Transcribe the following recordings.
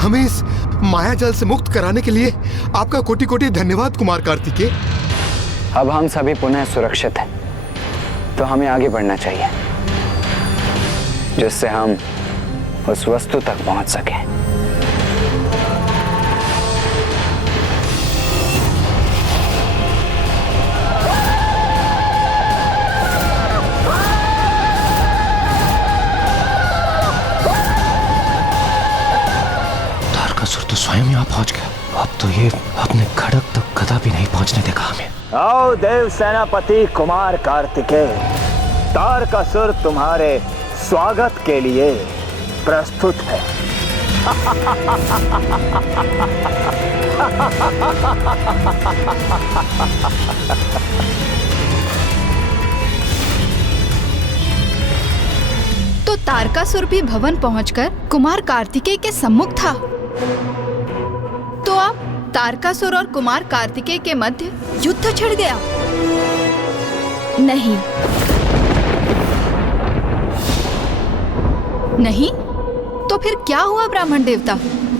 हमें इस माया जाल से मुक्त कराने के लिए आपका कोटि कोटि धन्यवाद कुमार कार्तिकेय। अब हम सभी पुनः सुरक्षित हैं, तो हमें आगे बढ़ना चाहिए जिससे हम उस वस्तु तक पहुंच सकें। तारकासुर तो स्वयं यहाँ पहुंच गया। अब तो ये अपने खड़ग तक कदा भी नहीं पहुंचने देगा हमें। आओ देव सेनापति कुमार कार्तिकेय, तारकासुर तुम्हारे स्वागत के लिए प्रस्तुत है। तो तारकासुर भी भवन पहुंचकर कुमार कार्तिकेय के सम्मुख था। तो अब तारकासुर और कुमार कार्तिकेय के मध्य युद्ध छिड़ गया। नहीं नहीं, तो फिर क्या हुआ ब्राह्मण देवता?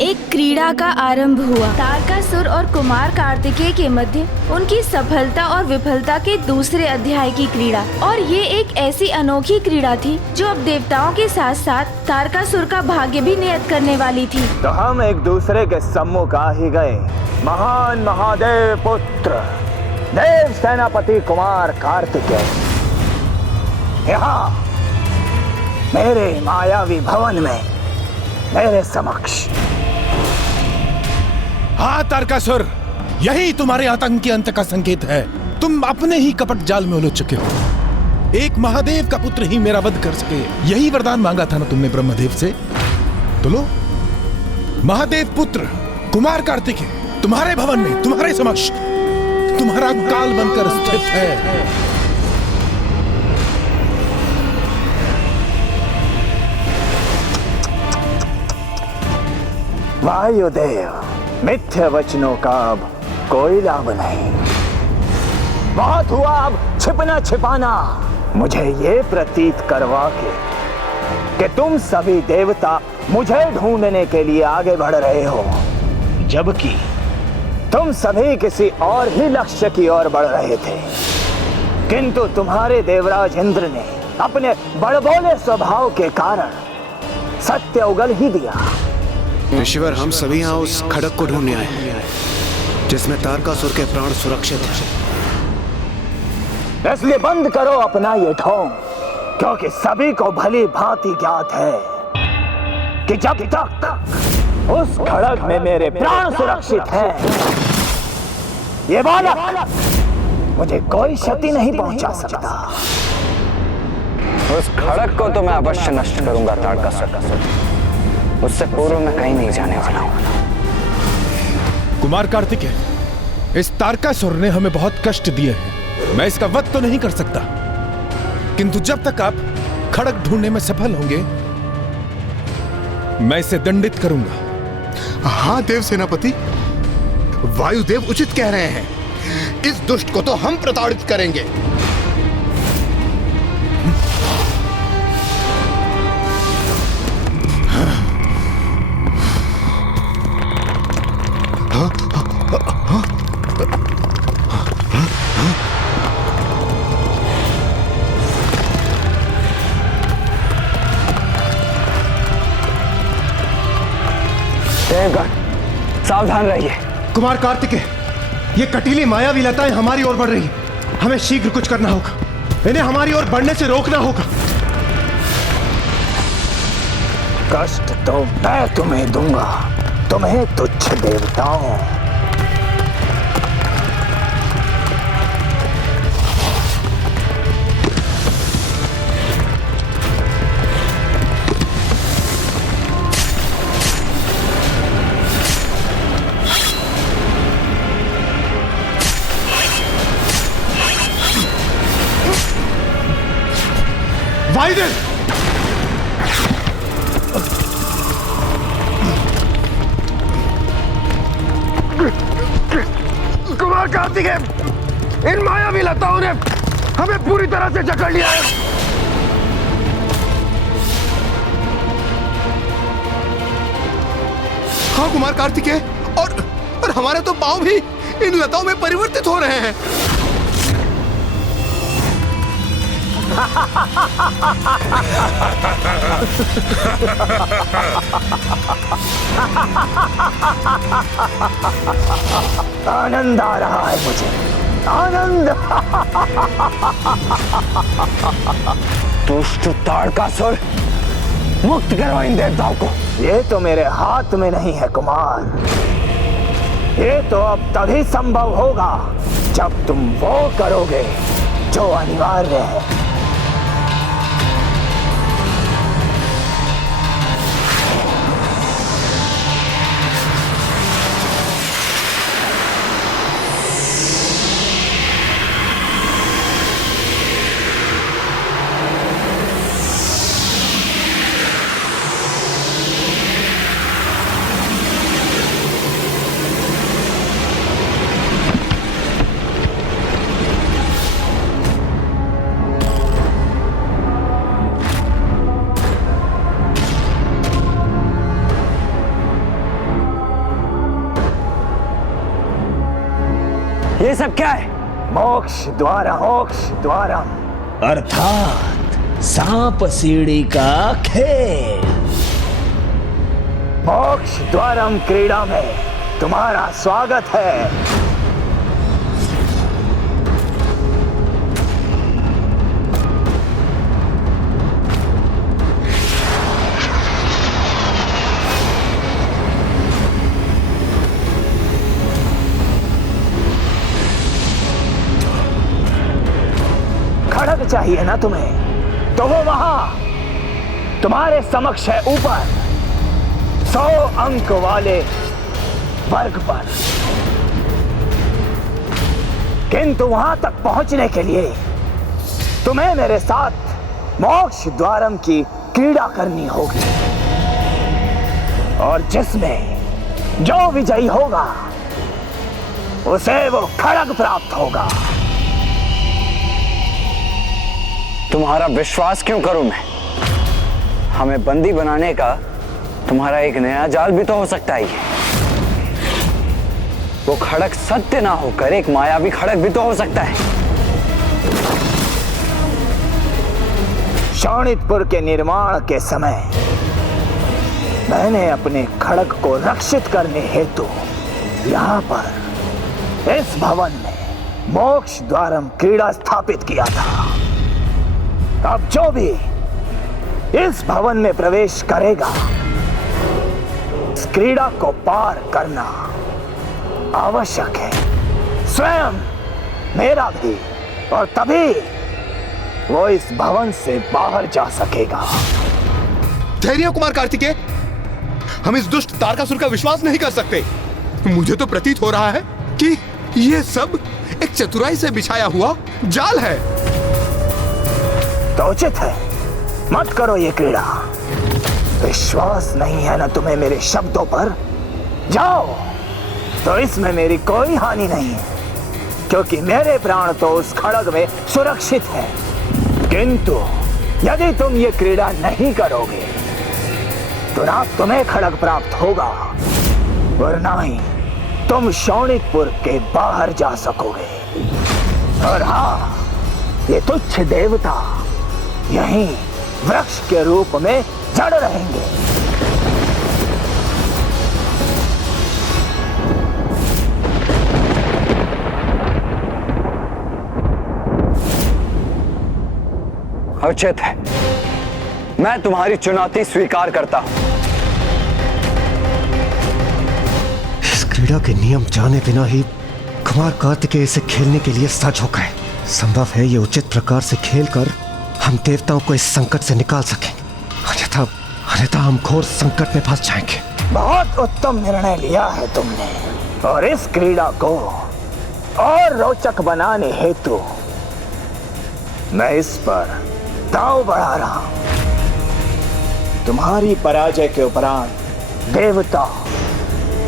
एक क्रीड़ा का आरंभ हुआ। तारकासुर और कुमार कार्तिकेय के मध्य उनकी सफलता और विफलता के दूसरे अध्याय की क्रीड़ा। और ये एक ऐसी अनोखी क्रीड़ा थी जो अब देवताओं के साथ साथ तारकासुर का भाग्य भी नियत करने वाली थी। तो हम एक दूसरे के सम्मुख आ ही गए। महान महादेव पुत्र देव सेनापति कुमार कार्तिकेय यहाँ मेरे मायावी भवन में मेरे समक्ष। हाँ तारकासुर, यही तुम्हारे आतंक के अंत का संकेत है। तुम अपने ही कपट जाल में उलझ चुके हो। एक महादेव का पुत्र ही मेरा वध कर सके, यही वरदान मांगा था ना तुमने ब्रह्मदेव से। तो लो, महादेव पुत्र कुमार कार्तिकेय तुम्हारे भवन में, तुम्हारे समक्ष तुम्हारा काल बनकर स्थित है। वायुदेव, मिथ्या वचनों का अब कोई लाभ नहीं। बहुत हुआ अब छिपना छिपाना। मुझे ये प्रतीत करवा के कि तुम सभी देवता मुझे ढूंढने के लिए आगे बढ़ रहे हो, जबकि तुम सभी किसी और ही लक्ष्य की ओर बढ़ रहे थे। किंतु तुम्हारे देवराज इंद्र ने अपने बड़बोले स्वभाव के कारण सत्य उगल ही दिया। ऋषिवर, हम सभी यहाँ उस खड़ग को ढूंढने आए हैं जिसमें तारकासुर के प्राण सुरक्षित हैं। इसलिए बंद करो अपना ये ढोंग, क्योंकि सभी को भली भांति ज्ञात है कि जब तक उस खड़ग में मेरे प्राण सुरक्षित हैं, ये बालक मुझे कोई क्षति नहीं पहुंचा सकता। उस खड़ग को तो मैं अवश्य नष्ट करूंगा तारकासुर। उससे पूर्व मैं कहीं नहीं जाने वाला हूं। कुमार कार्तिकेय, इस तारकासुर ने हमें बहुत कष्ट दिए हैं। मैं इसका वध तो नहीं कर सकता, किंतु जब तक आप खड़ग ढूंढने में सफल होंगे मैं इसे दंडित करूंगा। हाँ देव सेनापति, वायुदेव उचित कह रहे हैं। इस दुष्ट को तो हम प्रताड़ित करेंगे। सावधान रहिए। कुमार कार्तिकेय, ये कटीली मायावी लताएं हमारी ओर बढ़ रही हैं। हमें शीघ्र कुछ करना होगा। इन्हें हमारी ओर बढ़ने से रोकना होगा। कष्ट तो मैं तुम्हें दूंगा, तुम्हें तुच्छ देवताओं। वायुदेव, कुमार कार्तिकेय, इन मायावी लताओं ने हमें पूरी तरह से जकड़ लिया है। हाँ कुमार कार्तिकेय, और हमारे तो पांव भी इन लताओं में परिवर्तित हो रहे हैं। आनंद आ रहा है मुझे, आनंद। दुष्ट ताड़कासुर, मुक्त करो इन देवताओं को। ये तो मेरे हाथ में नहीं है कुमार। ये तो अब तभी संभव होगा जब तुम वो करोगे जो अनिवार्य है। ये सब क्या है? मोक्ष द्वारम अर्थात सांप सीढ़ी का खेल। मोक्ष द्वारम क्रीड़ा में तुम्हारा स्वागत है। खड़ग चाहिए ना तुम्हें, तो वो वहां तुम्हारे समक्ष है, ऊपर 100 अंक वाले वर्ग पर। किंतु वहां तक पहुंचने के लिए तुम्हें मेरे साथ मोक्ष द्वारम की क्रीड़ा करनी होगी, और जिसमें जो विजयी होगा उसे वो खड़ग प्राप्त होगा। तुम्हारा विश्वास क्यों करूं मैं? हमें बंदी बनाने का तुम्हारा एक नया जाल भी तो हो सकता है। वो खड़ग सत्य ना होकर एक मायावी खड़ग भी तो हो सकता है। शोणितपुर के निर्माण के समय मैंने अपने खड़ग को रक्षित करने हेतु यहाँ पर इस भवन में मोक्ष द्वारम क्रीड़ा स्थापित किया था। अब जो भी इस भवन में प्रवेश करेगा, इस क्रीड़ा को पार करना आवश्यक है, स्वयं मेरा भी, और तभी वो इस भवन से बाहर जा सकेगा। धैर्य कुमार कार्तिकेय, हम इस दुष्ट तारकासुर का विश्वास नहीं कर सकते। मुझे तो प्रतीत हो रहा है कि ये सब एक चतुराई से बिछाया हुआ जाल है। तो उचित है, मत करो ये क्रीड़ा। विश्वास नहीं है ना तुम्हें मेरे शब्दों पर? जाओ, तो इसमें मेरी कोई हानि नहीं है, क्योंकि मेरे प्राण तो उस खड़ग में सुरक्षित है। किंतु यदि तुम ये क्रीड़ा नहीं करोगे तो ना तुम्हें खड़ग प्राप्त होगा, और ना ही तुम शोणितपुर के बाहर जा सकोगे। और हाँ, ये तुच्छ देवता यहीं वृक्ष के रूप में जड़ रहेंगे। उचित है, मैं तुम्हारी चुनौती स्वीकार करता हूं। इस क्रीड़ा के नियम जाने बिना ही कुमार कार्तिकेय इसे खेलने के लिए सज हो गए। संभव है ये उचित प्रकार से खेलकर हम देवताओं को इस संकट से निकाल सकें, अन्यथा हम घोर संकट में फंस जाएंगे। बहुत उत्तम निर्णय लिया है तुमने, और इस क्रीड़ा को और रोचक बनाने हेतु मैं इस पर दांव बढ़ा रहा हूं। तुम्हारी पराजय के उपरांत देवता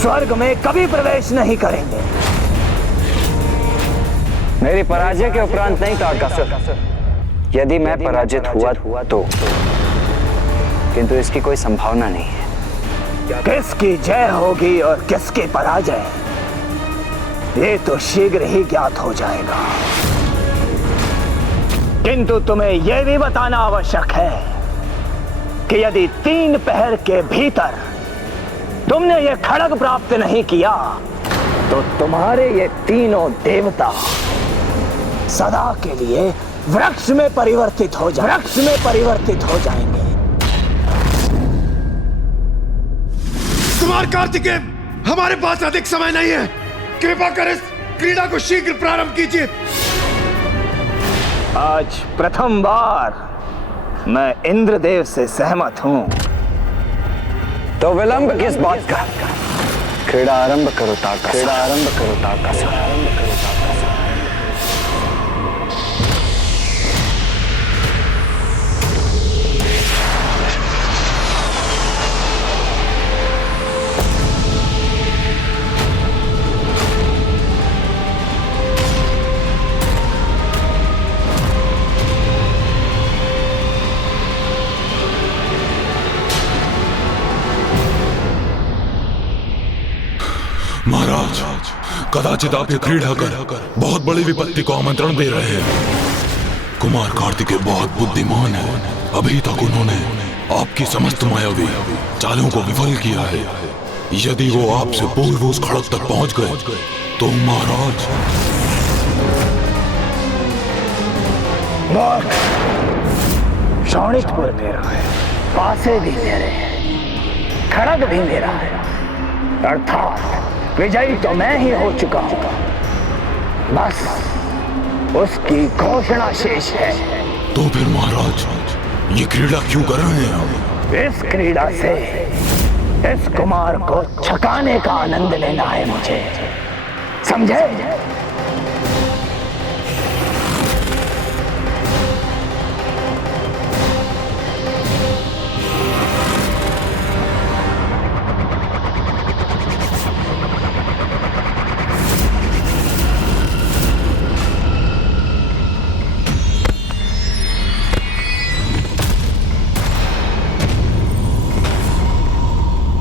स्वर्ग में कभी प्रवेश नहीं करेंगे। मेरी पराजय के उपरांत नहीं ताड़कासुर, यदि मैं पराजित हुआ तो, किंतु इसकी कोई संभावना नहीं है। किसकी जय होगी और किसकी पराजय, ये तो शीघ्र ही ज्ञात हो जाएगा। किंतु तुम्हें यह भी बताना आवश्यक है कि यदि 3 पहर के भीतर तुमने ये खड्ग प्राप्त नहीं किया तो तुम्हारे ये तीनों देवता सदा के लिए वृक्ष में परिवर्तित हो जाएंगे। कुमार कार्तिकेय, हमारे पास अधिक समय नहीं है, कृपा कर इस क्रीड़ा को शीघ्र प्रारंभ कीजिए। आज प्रथम बार मैं इंद्रदेव से सहमत हूं। तो विलंब किस बात का? क्रीड़ा आरंभ करो तारकासुर। महाराज, कदाचित आप ये क्रीड़ा कर बहुत बड़ी विपत्ति को आमंत्रण दे रहे हैं। कुमार कार्तिकेय बहुत बुद्धिमान है। अभी तक उन्होंने आपकी समस्त मायावी चालों को विफल किया है। यदि वो आपसे पूर्व उस खड़क तक पहुंच गए तो महाराज। शोणितपुर मेरा है, पासे भी मेरे हैं, खड़ग भी मेरा है, अर्थात विजयी तो मैं ही हो चुका हूं। बस उसकी घोषणा शेष है। तो फिर महाराज, ये क्रीड़ा क्यों कर रहे हैं आप? इस क्रीड़ा से इस कुमार को छकाने का आनंद लेना है मुझे, समझे?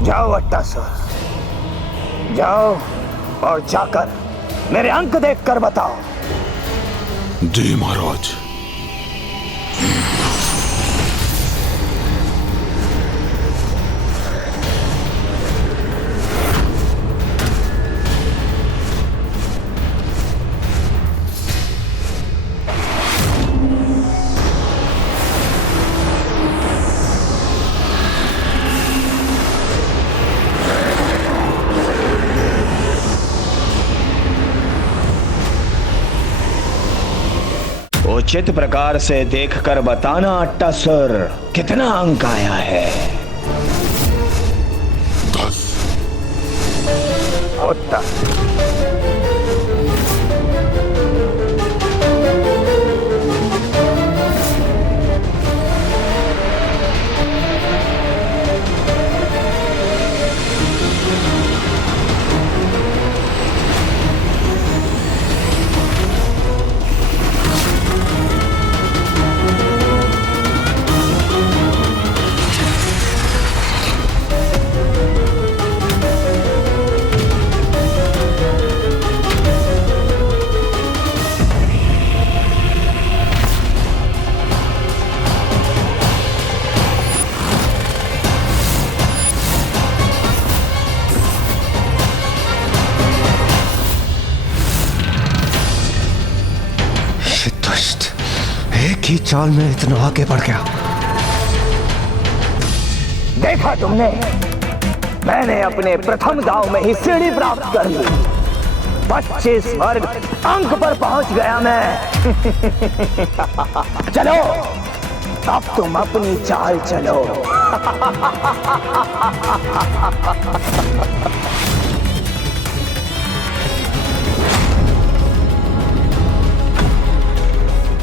जाओ अट्टासुर, जाओ और जाकर मेरे अंक देखकर बताओ। जी महाराज। उचित प्रकार से देखकर बताना अट्टासुर, कितना अंक आया है? 10। उत्तर। ही चाल में इतना आगे बढ़ गया। देखा तुमने, मैंने अपने प्रथम दांव में ही सीढ़ी प्राप्त कर ली। 25 वर्ग अंक पर पहुंच गया मैं। चलो, अब तुम अपनी चाल चलो।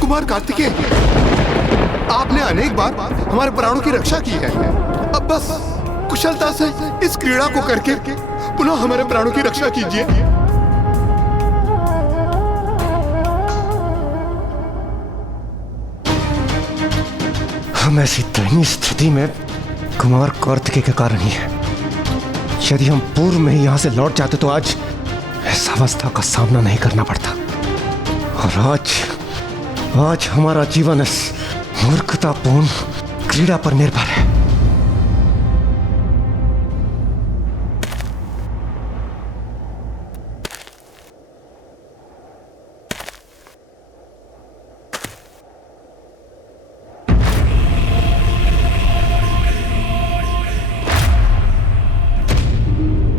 कुमार कार्तिकेय, आपने अनेक बार हमारे प्राणों की रक्षा की है। अब बस कुशलता से इस क्रीड़ा को करके पुनः हमारे प्राणों की रक्षा कीजिए। हम ऐसी दयनीय स्थिति में कुमार कार्तिकेय के कारण ही है। यदि हम पूर्व में ही यहां से लौट जाते तो आज इस अवस्था का सामना नहीं करना पड़ता। और आज हमारा जीवन इस मूर्खतापूर्ण क्रीड़ा पर निर्भर है।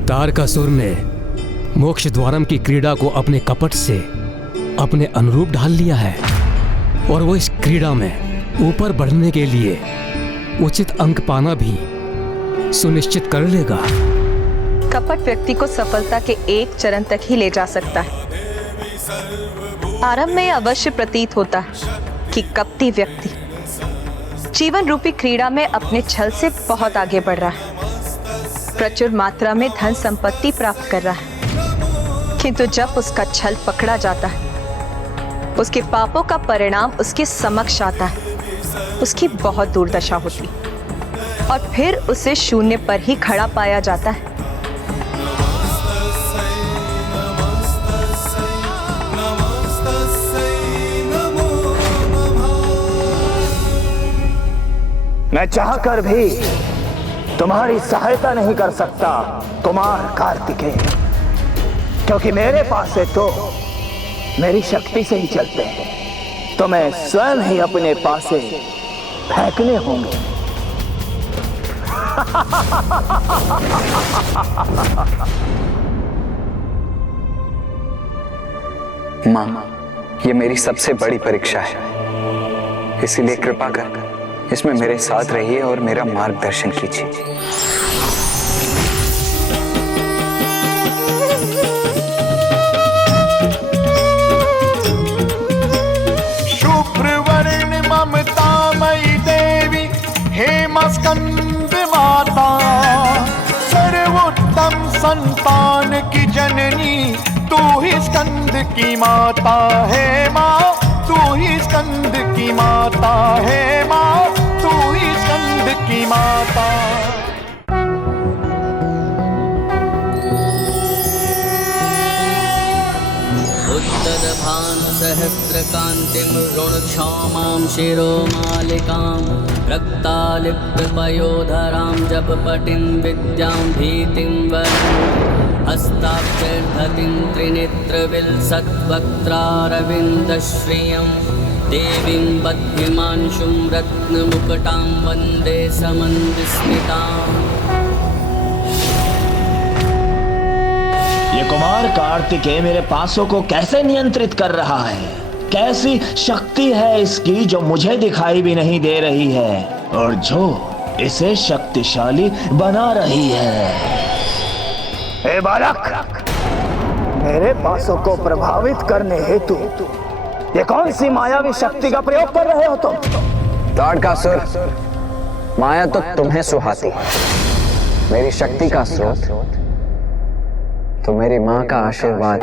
तारकासुर ने मोक्ष द्वारम की क्रीड़ा को अपने कपट से अपने अनुरूप ढाल लिया है और वो इस क्रीड़ा में ऊपर बढ़ने के लिए उचित अंक पाना भी सुनिश्चित कर लेगा। कपट व्यक्ति को सफलता के एक चरण तक ही ले जा सकता है। आरंभ में अवश्य प्रतीत होता है कि कपटी व्यक्ति जीवन रूपी क्रीड़ा में अपने छल से बहुत आगे बढ़ रहा है, प्रचुर मात्रा में धन संपत्ति प्राप्त कर रहा है, किंतु जब उसका छल पकड़ा जाता है, उसके पापों का परिणाम उसके समक्ष आता है, उसकी बहुत दुर्दशा होती और फिर उसे शून्य पर ही खड़ा पाया जाता है। मैं चाहकर भी तुम्हारी सहायता नहीं कर सकता कुमार कार्तिकेय, क्योंकि मेरे पास से तो मेरी शक्ति से ही चलते हैं, तो मैं स्वयं ही अपने पास से फेंकने होंगे। मां, ये मेरी सबसे बड़ी परीक्षा है, इसीलिए कृपा कर इसमें मेरे साथ रहिए और मेरा मार्गदर्शन कीजिए। शुभ्रवर्ण ममतामयी देवी हेमस्कंद माता, सर्वोत्तम संतान की जननी तू ही स्कंद की माता है माँ, तू ही स्कंद की माता है माँ, तू ही स्कंद की माता। उद्ददभान् सहस्रकान्तिं ऋणक्षौमां शिरोमालिकां रक्तालिप्तपयोधरां जपपटिं विद्यां भीतिं वरं हस्ताक्षर्धतिं त्रिनेत्रविलसद्वक्त्रारविन्दश्रियं देवीं बद्धिमांशुं रत्नमुकुटां वन्दे समन्विस्मिताम्। ये कुमार कार्तिकेय मेरे पासों को कैसे नियंत्रित कर रहा है? कैसी शक्ति है इसकी जो मुझे दिखाई भी नहीं दे रही है और जो इसे शक्तिशाली बना रही है। ए बालक, मेरे पासों को प्रभावित करने हेतु ये कौन सी मायावी शक्ति का प्रयोग कर रहे हो तुम? तारकासुर, माया तो तुम्हें सुहाती है, मेरी शक्ति का स्रोत तो मेरी मां का आशीर्वाद।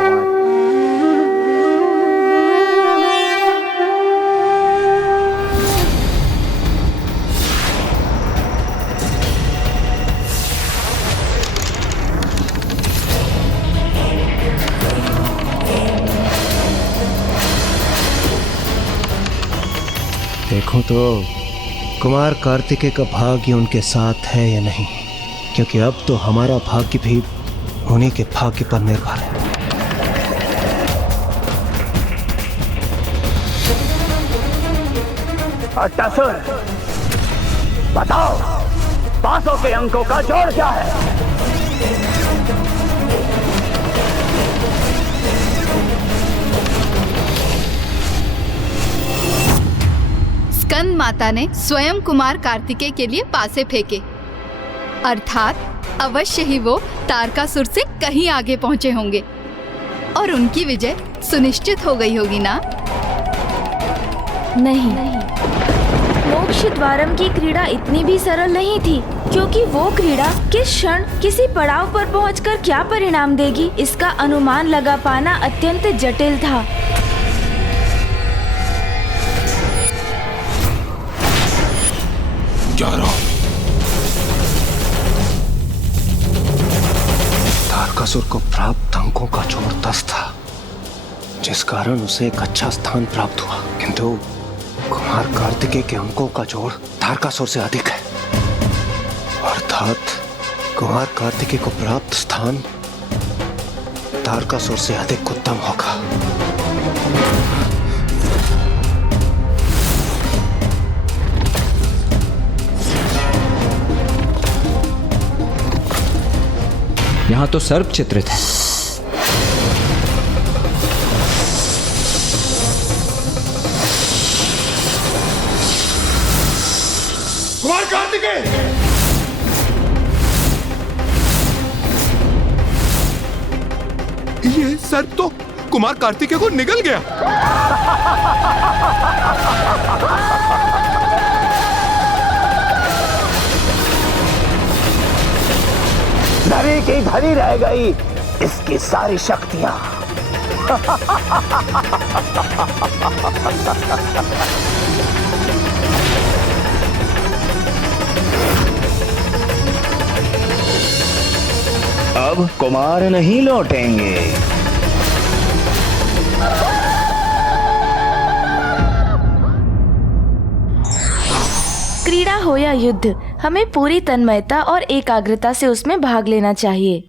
देखो तो कुमार कार्तिकेय का भाग्य उनके साथ है या नहीं, क्योंकि अब तो हमारा भाग्य भी उन्हीं के भाग्य पर निर्भर है। अट्टासुर, बताओ पासों के अंकों का जोड़ क्या है? स्कंद माता ने स्वयं कुमार कार्तिकेय के लिए पासे फेंके, अर्थात अवश्य ही वो तारकासुर से कहीं आगे पहुंचे होंगे और उनकी विजय सुनिश्चित हो गई होगी ना? नहीं, मोक्ष द्वारम की क्रीड़ा इतनी भी सरल नहीं थी, क्योंकि वो क्रीड़ा किस क्षण किसी पड़ाव पर पहुंचकर क्या परिणाम देगी, इसका अनुमान लगा पाना अत्यंत जटिल था। तारकासुर को प्राप्त अंकों का जोड़ 10 था, जिस कारण उसे एक अच्छा स्थान प्राप्त हुआ। किंतु कुमार कार्तिकेय के अंकों का जोड़ तारकासुर से अधिक है, अर्थात कुमार कार्तिकेय को प्राप्त स्थान तारकासुर से अधिक उत्तम होगा। यहाँ तो सर्प चित्रित है। कुमार कार्तिकेय! ये सर्प तो कुमार कार्तिकेय को निगल गया। धरी की धरी रह गई इसकी सारी शक्तियां। अब कुमार नहीं लौटेंगे। क्रीड़ा हो या युद्ध, हमें पूरी तन्मयता और एकाग्रता से उसमें भाग लेना चाहिए।